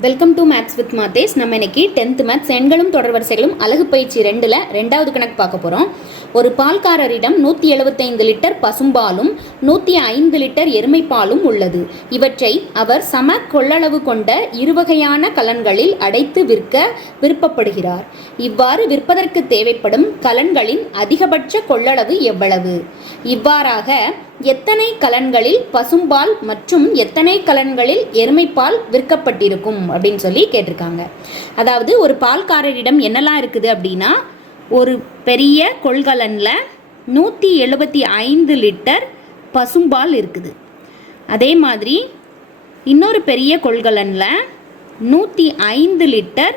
Welcome to maths with மாத்தேஸ் நம்ம இன்னைக்கு டென்த் மேத்ஸ் எண்களும் தொடர் வரிசைகளும் அழகு பயிற்சி ரெண்டில் ரெண்டாவது கணக்கு பார்க்க போகிறோம் ஒரு பால்காரரிடம் நூற்றி எழுபத்தைந்து லிட்டர் பசும்பாலும் நூற்றி ஐந்து லிட்டர் எருமைப்பாலும் உள்ளது. இவற்றை அவர் சம கொள்ளளவு கொண்ட இருவகையான கலன்களில் அடைத்து விற்க விருப்பப்படுகிறார். இவ்வாறு விற்பதற்கு தேவைப்படும் கலன்களின் அதிகபட்ச கொள்ளளவு எவ்வளவு? இவ்வாறாக எத்தனை கலன்களில் பசும்பால் மற்றும் எத்தனை கலன்களில் எருமைப்பால் விற்கப்பட்டிருக்கும் அப்படின்னு சொல்லி கேட்டிருக்காங்க. அதாவது ஒரு பால்காரரிடம் என்னெல்லாம் இருக்குது அப்படின்னா ஒரு பெரிய கொள்கலனில் நூற்றி எழுபத்தி ஐந்து லிட்டர் பசும்பால் இருக்குது. அதே மாதிரி இன்னொரு பெரிய கொள்கலனில் நூற்றி ஐந்து லிட்டர்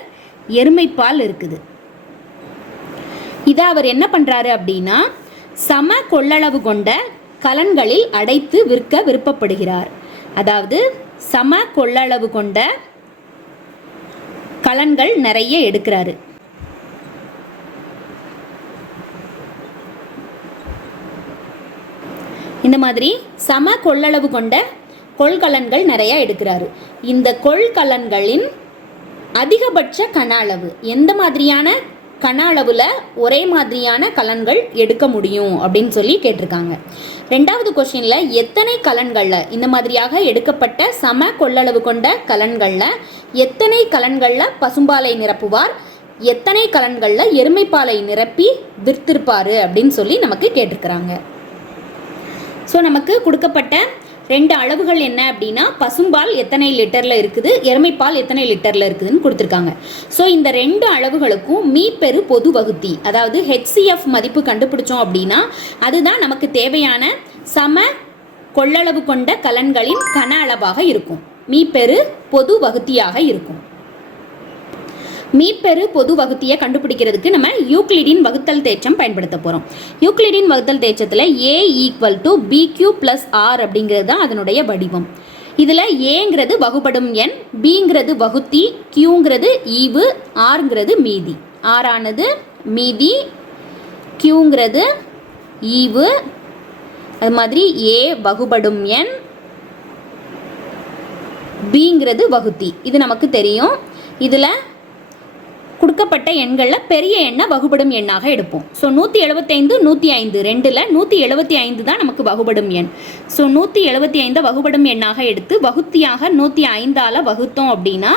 எருமைப்பால் இருக்குது. இதை அவர் என்ன பண்ணுறாரு அப்படின்னா சம கொள்ளளவு கொண்ட கலன்களில் அடைத்து விற்க விருப்பப்படுகிறார். அதாவது சம கொள்ளளவு கொண்ட கலன்கள் நிறைய எடுக்கிறாரு. இந்த மாதிரி சம கொள்ளளவு கொண்ட கொள்கலன்கள் நிறையா எடுக்கிறாரு. இந்த கொள்கலன்களின் அதிகபட்ச கன அளவு எந்த மாதிரியான கன அளவில் ஒரே மாதிரியான கலன்கள் எடுக்க முடியும் அப்படின்னு சொல்லி கேட்டிருக்காங்க. ரெண்டாவது கொஷினில் எத்தனை கலன்களில் இந்த மாதிரியாக எடுக்கப்பட்ட சம கொள்ளளவு கொண்ட கலன்களில் எத்தனை கலன்களில் பசும்பாலை நிரப்புவார் எத்தனை கலன்களில் எருமைப்பாலை நிரப்பி விற்திருப்பாரு அப்படின்னு சொல்லி நமக்கு கேட்டிருக்கிறாங்க. ஸோ நமக்கு கொடுக்கப்பட்ட ரெண்டு அளவுகள் என்ன அப்படின்னா பசும்பால் எத்தனை லிட்டரில் இருக்குது எருமைப்பால் எத்தனை லிட்டரில் இருக்குதுன்னு கொடுத்துருக்காங்க. ஸோ இந்த ரெண்டு அளவுகளுக்கும் மீப்பெரு பொது வகுத்தி அதாவது ஹெச்சிஎஃப் மதிப்பு கண்டுபிடிச்சோம் அப்படின்னா அதுதான் நமக்கு தேவையான சம கொள்ளளவு கொண்ட கலன்களின் கன அளவாக இருக்கும். மீப்பெரு பொது வகுத்தியாக இருக்கும். மீப்பெரு பொது வகுத்தியை கண்டுபிடிக்கிறதுக்கு நம்ம யூக்ளிடின் வகுத்தல் தேற்றம் பயன்படுத்த போகிறோம் யூக்ளிடின் வகுத்தல் தேற்றத்தில் A equal to b q plus R அப்படிங்கிறது தான் அதனுடைய வடிவம். இதில் ஏங்கிறது வகுபடும் எண் பிங்கிறது வகுத்தி கியூங்கிறது ஈவு ஆறுங்கிறது மீதி. ஆறானது மீதி கியூங்கிறது ஈவு. அது மாதிரி ஏ வகுபடும் எண் பிங்கிறது வகுத்தி. இது நமக்கு தெரியும். இதில் கொடுக்கப்பட்ட எண்களில் பெரிய எண்ணை வகுபடும் எண்ணாக எடுப்போம். ஸோ நூற்றி எழுபத்தைந்து நூற்றி ஐந்து ரெண்டில் நூற்றி எழுபத்தி ஐந்து தான் நமக்கு வகுபடும் எண். ஸோ நூற்றி எழுபத்தி ஐந்தை வகுபடும் எண்ணாக எடுத்து வகுத்தியாக நூற்றி ஐந்தால் வகுத்தோம் அப்படின்னா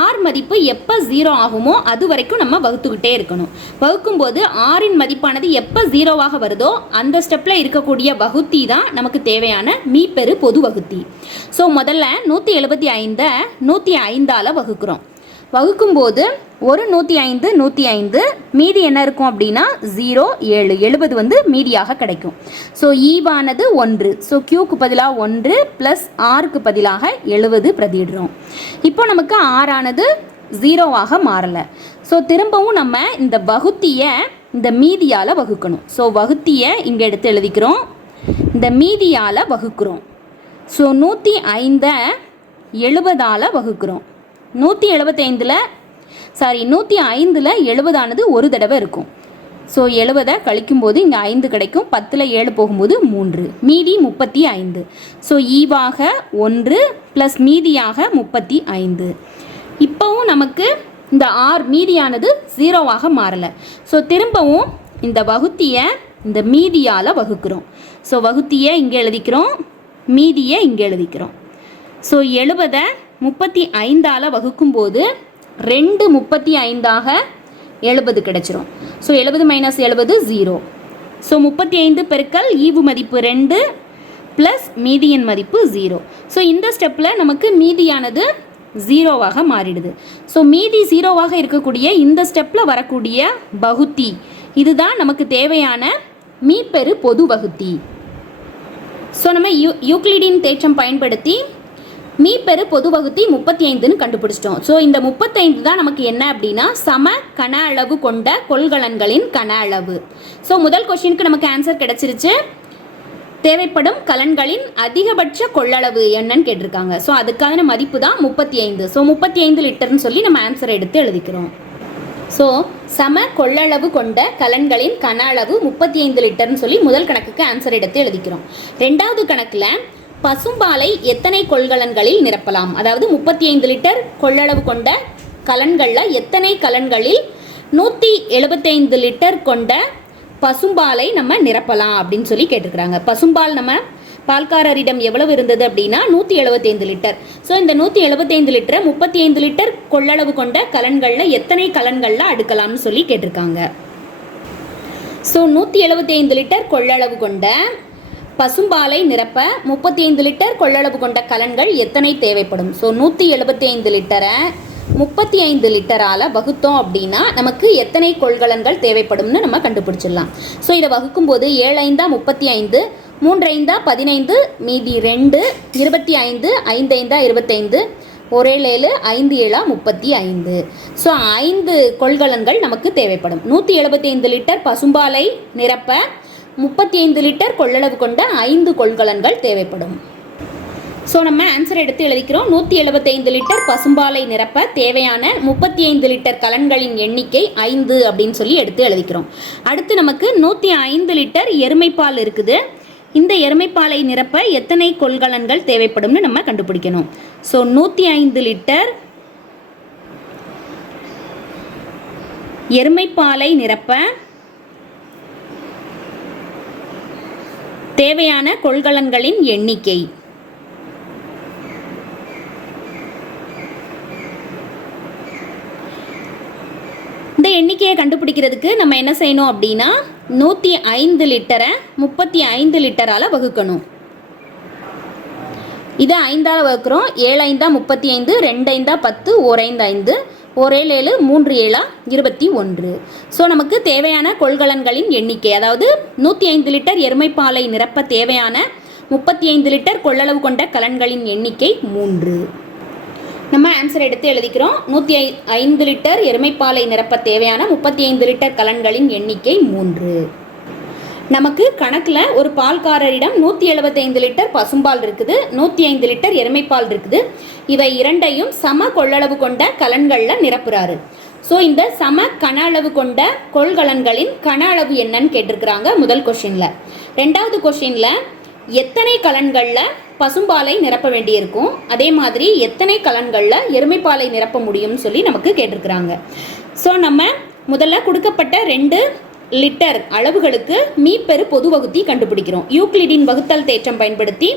ஆர் மதிப்பு எப்போ ஜீரோ ஆகுமோ அது வரைக்கும் நம்ம வகுத்துக்கிட்டே இருக்கணும். வகுக்கும்போது ஆறின் மதிப்பானது எப்போ ஜீரோவாக வருதோ அந்த ஸ்டெப்பில் இருக்கக்கூடிய வகுத்தி தான் நமக்கு தேவையான மீப்பெரு பொது வகுத்தி. ஸோ முதல்ல நூற்றி எழுபத்தி ஐந்தை நூற்றி ஐந்தால் வகுக்கிறோம். வகுக்கும்போது ஒரு நூற்றி ஐந்து நூற்றி ஐந்து. மீதி என்ன இருக்கும் அப்படின்னா ஜீரோ ஏழு. எழுபது வந்து மீதியாக கிடைக்கும். ஸோ ஈவானது e ஒன்று. ஸோ கியூக்கு பதிலாக ஒன்று ப்ளஸ் ஆறுக்கு பதிலாக எழுபது பிரதிடுறோம் இப்போ நமக்கு ஆறானது ஜீரோவாக மாறலை. ஸோ திரும்பவும் நம்ம இந்த வகுத்தியை இந்த மீதியால் வகுக்கணும். ஸோ வகுத்தியை இங்கே எடுத்து எழுதிக்கிறோம். இந்த மீதியால் வகுக்கிறோம். ஸோ நூற்றி ஐந்தை எழுபதால் வகுக்கிறோம். நூற்றி எழுபத்தைந்தில் சாரி நூற்றி ஐந்தில் எழுபதானது ஒரு தடவை இருக்கும். ஸோ எழுபதை கழிக்கும்போது இங்கே ஐந்து கிடைக்கும். பத்தில் ஏழு போகும்போது மூன்று. மீதி முப்பத்தி ஐந்து. ஸோ ஈவாக ஒன்று ப்ளஸ் மீதியாக முப்பத்தி ஐந்து. இப்போவும் நமக்கு இந்த ஆர் மீதியானது ஜீரோவாக மாறலை. ஸோ திரும்பவும் இந்த வகுத்தியை இந்த மீதியால் வகுக்கிறோம். ஸோ வகுத்தியை இங்கே எழுதிக்கிறோம். மீதியை இங்கே எழுதிக்கிறோம். ஸோ எழுபதை முப்பத்தி ஐந்தால் வகுக்கும்போது ரெண்டு முப்பத்தி ஐந்தாக எழுபது கிடைச்சிரும். ஸோ எழுபது மைனஸ் எழுபது ஜீரோ ஸோ முப்பத்தி ஐந்து பெருக்கல் ஈவு மதிப்பு ரெண்டு ப்ளஸ் மீதியின் மதிப்பு ஜீரோ ஸோ இந்த ஸ்டெப்பில் நமக்கு மீதியானது ஜீரோவாக மாறிடுது. ஸோ மீதி ஜீரோவாக இருக்கக்கூடிய இந்த ஸ்டெப்பில் வரக்கூடிய பகுத்தி இதுதான் நமக்கு தேவையான மீப்பெரு பொது வகுத்தி. ஸோ நம்ம யூ யூக்ளிடின் தேற்றம் பயன்படுத்தி மீப்பெரு பொது வகுத்தி முப்பத்தி ஐந்துன்னு கண்டுபிடிச்சிட்டோம். ஸோ இந்த முப்பத்தைந்து தான் நமக்கு என்ன அப்படின்னா சம கன அளவு கொண்ட கொள்கலன்களின் கன அளவு. ஸோ முதல் கொஷினுக்கு நமக்கு ஆன்சர் கிடைச்சிருச்சு. தேவைப்படும் கலன்களின் அதிகபட்ச கொள்ளளவு என்னன்னு கேட்டிருக்காங்க. ஸோ அதுக்கான மதிப்பு தான் முப்பத்தி ஐந்து ஸோ முப்பத்தி ஐந்து லிட்டர்னு சொல்லி நம்ம ஆன்சர் எடுத்து எழுதிக்கிறோம். ஸோ சம கொள்ளளவு கொண்ட கலன்களின் கன அளவு முப்பத்தி ஐந்து லிட்டர்னு சொல்லி முதல் கணக்குக்கு ஆன்சர் எடுத்து எழுதிக்கிறோம். ரெண்டாவது கணக்கில் பசும்பாலை எத்தனை கொள்கலன்களில் நிரப்பலாம்? அதாவது முப்பத்தி ஐந்து லிட்டர் கொள்ளளவு கொண்ட கலன்களில் எத்தனை கலன்களில் நூற்றி எழுபத்தைந்து லிட்டர் கொண்ட பசும்பாலை நம்ம நிரப்பலாம் அப்படின்னு சொல்லி கேட்டிருக்கிறாங்க. பசும்பால் நம்ம பால்காரரிடம் எவ்வளவு இருந்தது அப்படின்னா நூற்றி எழுபத்தைந்து லிட்டர். ஸோ இந்த நூற்றி எழுபத்தைந்து லிட்டரை முப்பத்தி ஐந்து லிட்டர் கொள்ளளவு கொண்ட கலன்களில் எத்தனை கலன்களில் அடுக்கலாம்னு சொல்லி கேட்டிருக்காங்க. ஸோ நூற்றி எழுபத்தைந்து லிட்டர் கொள்ளளவு கொண்ட பசும்பாலை நிரப்ப முப்பத்தி ஐந்து லிட்டர் கொள்ளளவு கொண்ட கலன்கள் எத்தனை தேவைப்படும்? ஸோ நூற்றி எழுபத்தி ஐந்து லிட்டரை முப்பத்தி ஐந்து லிட்டரால் வகுத்தோம் அப்படின்னா நமக்கு எத்தனை கொள்கலன்கள் தேவைப்படும்னு நம்ம கண்டுபிடிச்சிடலாம். ஸோ இதை வகுக்கும்போது ஏழு ஐந்தா முப்பத்தி ஐந்து மூன்று ஐந்தா பதினைந்து மீதி ரெண்டு இருபத்தி ஐந்து ஐந்து ஐந்தா இருபத்தைந்து ஒரே ஏழு ஐந்து ஏழா முப்பத்தி ஐந்து ஸோ ஐந்து கொள்கலன்கள் நமக்கு தேவைப்படும். நூற்றி எழுபத்தி ஐந்து லிட்டர் பசும்பாலை நிரப்ப முப்பத்தி ஐந்து லிட்டர் கொள்ளளவு கொண்ட ஐந்து கொள்கலன்கள் தேவைப்படும். ஸோ நம்ம ஆன்சர் எடுத்து எழுதிக்கிறோம். நூற்றி எழுபத்தைந்து லிட்டர் பசும்பாலை நிரப்ப தேவையான முப்பத்தி ஐந்து லிட்டர் கலன்களின் எண்ணிக்கை ஐந்து அப்படின்னு சொல்லி எடுத்து எழுதிக்கிறோம். அடுத்து நமக்கு நூற்றி ஐந்து லிட்டர் எருமைப்பால் இருக்குது. இந்த எருமைப்பாலை நிரப்ப எத்தனை கொள்கலன்கள் தேவைப்படும்னு நம்ம கண்டுபிடிக்கணும். ஸோ நூற்றி ஐந்து லிட்டர் எருமைப்பாலை நிரப்ப தேவையான கொள்கலன்களின் எண்ணிக்கை. இந்த எண்ணிக்கையை கண்டுபிடிக்கிறதுக்கு நம்ம என்ன செய்யணும் அப்படின்னா நூற்றி ஐந்து லிட்டரை முப்பத்தி ஐந்து லிட்டரால் வகுக்கணும். இதை ஐந்தால் வகுக்கிறோம். ஏழு ஐந்தா முப்பத்தி ஐந்து ரெண்டு ஐந்தா பத்து ஓர் ஐந்து ஐந்து. ஒரு ஏழு ஏழு மூன்று ஏழா இருபத்தி ஒன்று. ஸோ நமக்கு தேவையான கொள்கலன்களின் எண்ணிக்கை அதாவது நூற்றி ஐந்து லிட்டர் எருமைப்பாலை நிரப்ப தேவையான முப்பத்தி ஐந்து லிட்டர் கொள்ளளவு கொண்ட கலன்களின் எண்ணிக்கை மூன்று. நம்ம ஆன்சர் எடுத்து எழுதிக்கிறோம். நூற்றி ஐ ஐந்து லிட்டர் எருமைப்பாலை நிரப்ப தேவையான முப்பத்தி ஐந்து லிட்டர் கலன்களின் எண்ணிக்கை மூன்று. நமக்கு கணக்கில் ஒரு பால்காரரிடம் நூற்றி எழுபத்தைந்து லிட்டர் பசும்பால் இருக்குது நூற்றி ஐந்து லிட்டர் எருமைப்பால் இருக்குது. இவை இரண்டையும் சம கொள்ளளவு கொண்ட கலன்களில் நிரப்புறாரு. ஸோ இந்த சம கன அளவு கொண்ட கொள்கலன்களின் கன அளவு என்னன்னு கேட்டிருக்கிறாங்க முதல் கொஷினில் ரெண்டாவது கொஷினில் எத்தனை கலன்களில் பசும்பாலை நிரப்ப வேண்டியிருக்கும்? அதே மாதிரி எத்தனை கலன்களில் எருமைப்பாலை நிரப்ப முடியும்னு சொல்லி நமக்கு கேட்டிருக்கிறாங்க. ஸோ நம்ம முதல்ல கொடுக்கப்பட்ட ரெண்டு லிட்டர் அளவுகளுக்கு மீப்பெரு பொது வகுத்தி கண்டுபிடிக்கிறோம். யூக்ளிடின் வகுத்தல் தேற்றம் பயன்படுத்தி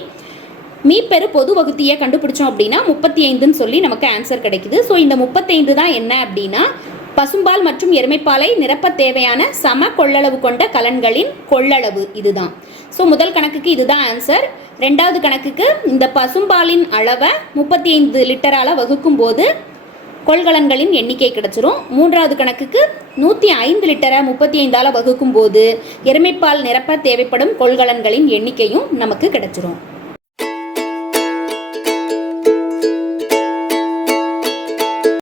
மீப்பெரு பொது வகுத்தியை கண்டுபிடிச்சோம் அப்படின்னா முப்பத்தி ஐந்துன்னு சொல்லி நமக்கு ஆன்சர் கிடைக்குது. ஸோ இந்த முப்பத்தைந்து தான் என்ன அப்படின்னா பசும்பால் மற்றும் எருமைப்பாலை நிரப்ப தேவையான சம கொள்ளளவு கொண்ட கலன்களின் கொள்ளளவு இதுதான். ஸோ முதல் கணக்குக்கு இதுதான் ஆன்சர் ரெண்டாவது கணக்குக்கு இந்த பசும்பாலின் அளவை முப்பத்தி ஐந்து லிட்டரால் வகுக்கும் போது கொள்கலன்களின் எண்ணிக்கை கிடைச்சிரும். மூன்றாவது கணக்குக்கு நூற்றி ஐந்து லிட்டரை முப்பத்தி ஐந்தால் வகுக்கும் போது எருமைப்பால் நிரப்ப தேவைப்படும் கொள்கலன்களின் எண்ணிக்கையும் நமக்கு கிடைச்சிரும்.